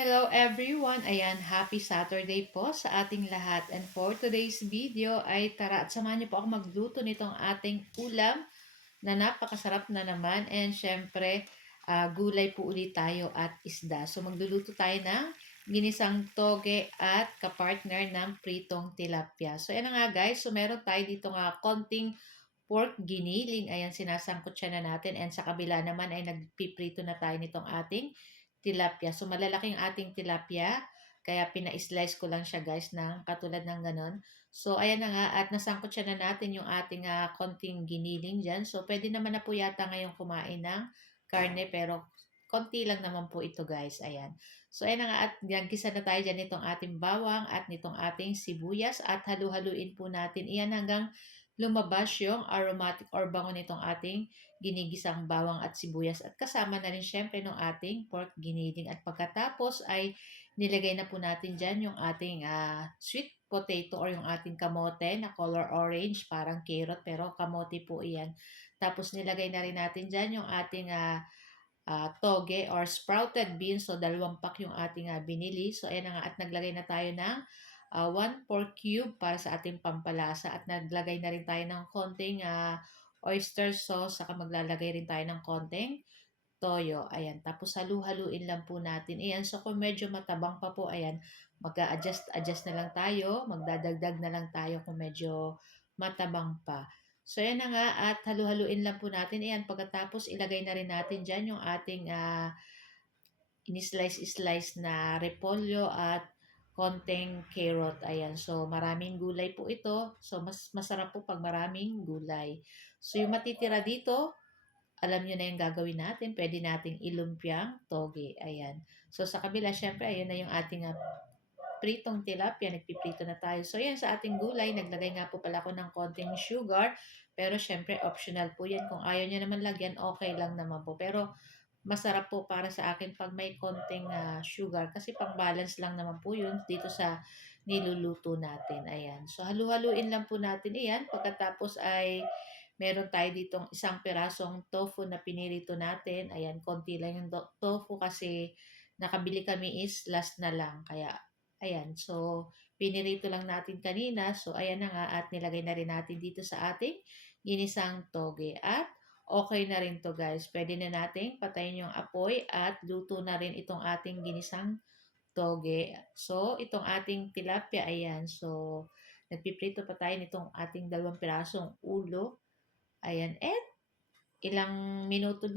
Hello everyone! Ayan, happy Saturday po sa ating lahat. And for today's video ay tara at samahan niyo po ako magluto nitong ating ulam na napakasarap na naman. And syempre, gulay po ulit tayo at isda. So magluluto tayo ng ginisang toge at kapartner ng pritong tilapia. So ayan na nga guys, so meron tayo dito nga konting pork giniling. Ayan, sinasangkot siya na natin. And sa kabila naman ay nagpiprito na tayo nitong ating tilapia. So, malalaking ating tilapia. Kaya pina-slice ko lang siya guys ng katulad ng ganon. So, ayan na nga. At nasangkot siya na natin yung ating konting giniling dyan. So, pwede naman na po yata ngayon kumain ng karne. Pero, konti lang naman po ito guys. Ayan. So, ayan na nga. At gisa na tayo dyan nitong ating bawang at nitong ating sibuyas. At halu-haluin po natin. Iyan hanggang lumabas yung aromatic or bango nitong ating ginigisang bawang at sibuyas at kasama na rin syempre ng ating pork giniling. At pagkatapos ay nilagay na po natin dyan yung ating sweet potato or yung ating kamote na color orange, parang carrot pero kamote po iyan. Tapos nilagay na rin natin dyan yung ating toge or sprouted beans. So, 2 pack yung ating binili. So, ayan na nga. At naglagay na tayo ng 1 pork cube para sa ating pampalasa. At naglagay na rin tayo ng konting oyster sauce. Saka maglalagay rin tayo ng konting toyo. Ayan. Tapos, halu-haluin lang po natin. Ayan. So, kung medyo matabang pa po, ayan, mag-adjust na lang tayo. Magdadagdag na lang tayo kung medyo matabang pa. So, yan na nga at halu-haluin lang po natin. Ayan, pagkatapos ilagay na rin natin dyan yung ating in-slice na repolyo at konting carrot. Ayan, so maraming gulay po ito. So, mas masarap po pag maraming gulay. So, yung matitira dito, alam nyo na yung gagawin natin. Pwede nating ilumpiang toge. Ayan. So, sa kabila, syempre, ayun na yung ating pritong tilapia, nagpiprito na tayo. So, yan sa ating gulay, naglagay nga po pala ako ng konting sugar. Pero, syempre, optional po yan. Kung ayaw nyo naman lagyan, okay lang naman po. Pero, masarap po para sa akin pag may konting sugar. Kasi, pang-balance lang naman po yun dito sa niluluto natin. Ayan. So, halu-haluin lang po natin iyan. Pagkatapos ay meron tayo ditong isang pirasong tofu na pinirito natin. Ayan, konti lang yung tofu kasi nakabili kami is last na lang. Kaya, ayan. So, pinirito lang natin kanina. So, ayan na nga at nilagay na rin natin dito sa ating ginisang toge. At okay na rin to guys. Pwede na nating patayin yung apoy at luto na rin itong ating ginisang toge. So, itong ating tilapia, ayan. So, nagpiprito pa tayo nitong ating 2 pirasong ulo. Ayan. And ilang minuto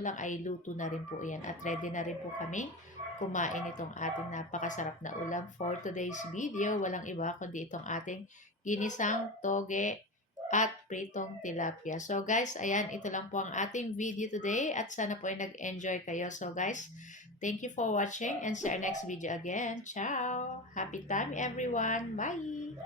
lang ay luto na rin po yan. At ready na rin po kami kumain itong ating napakasarap na ulam for today's video. Walang iba kundi itong ating ginisang toge at pritong tilapia. So guys, ayan, ito lang po ang ating video today at sana po ay nag-enjoy kayo. So guys, thank you for watching and see our next video again. Ciao! Happy time everyone! Bye!